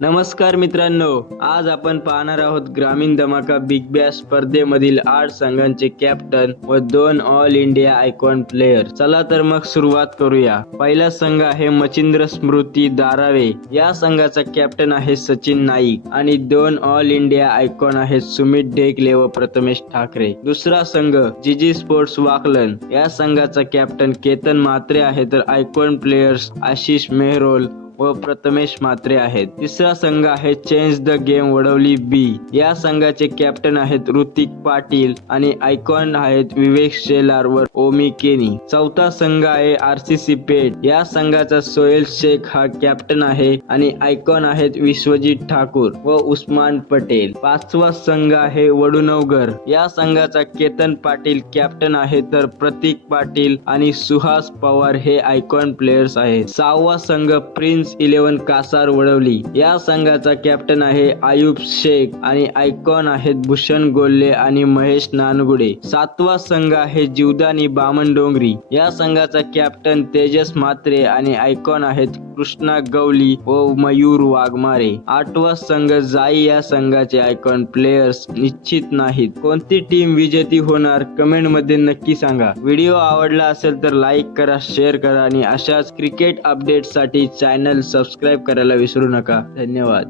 नमस्कार मित्रांनो, आज आपण पाहणार आहोत ग्रामीण धमाका बिग बॅश स्पर्धेमधील 8 संघांचे कॅप्टन व 2 ऑल इंडिया आयकॉन प्लेयर. चला तर मग सुरुवात करूया. पहिला संघ आहे मच्छिंद्र स्मृती धारावे. या संघाचा कॅप्टन आहे सचिन नाईक आणि 2 ऑल इंडिया आयकॉन आहेत सुमित ढेकले व प्रथमेश ठाकरे. दुसरा संघ जीजी स्पोर्ट्स वाकलन. या संघाचा कॅप्टन केतन म्हात्रे आहे तर आयकॉन प्लेयर्स आशिष मेहरोल व प्रथमेश म्हात्रे आहेत. तिसरा संघ आहे चेंज द गेम वडवली बी. या संघाचे कॅप्टन आहेत ऋतिक पाटील आणि आयकॉन आहेत विवेक शेलार व ओमी केनी. चौथा संघ आहे आरसीसी पेठ. या संघाचा सोहेल शेख हा कॅप्टन आहे आणि आयकॉन आहेत विश्वजित ठाकूर व उस्मान पटेल. पाचवा संघ आहे वडुनवगर. या संघाचा केतन पाटील कॅप्टन आहे तर प्रतीक पाटील आणि सुहास पवार हे आयकॉन प्लेयर्स आहेत. सहावा संघ प्रिन्स 11 कासार वडवली. या संघाचा कॅप्टन आहे आयुब शेख आणि आयकॉन आहेत भूषण गोल्ले आणि महेश नानगुडे. सातवा संघ आहे जीवदानी बामणडोंगरी. या संघाचा कॅप्टन तेजस म्हात्रे आणि आयकॉन आहेत कृष्णा गवली व मयूर वाघमारे. आठवा संघ जाई. या संघाचे आयकॉन प्लेयर्स निश्चित नाहीत. कोणती टीम विजेती होणार कमेंट मध्ये नक्की सांगा. व्हिडिओ आवडला असेल तर लाईक करा, शेअर करा आणि अशाच क्रिकेट अपडेट साठी चॅनल सबस्क्राईब करायला विसरू नका. धन्यवाद.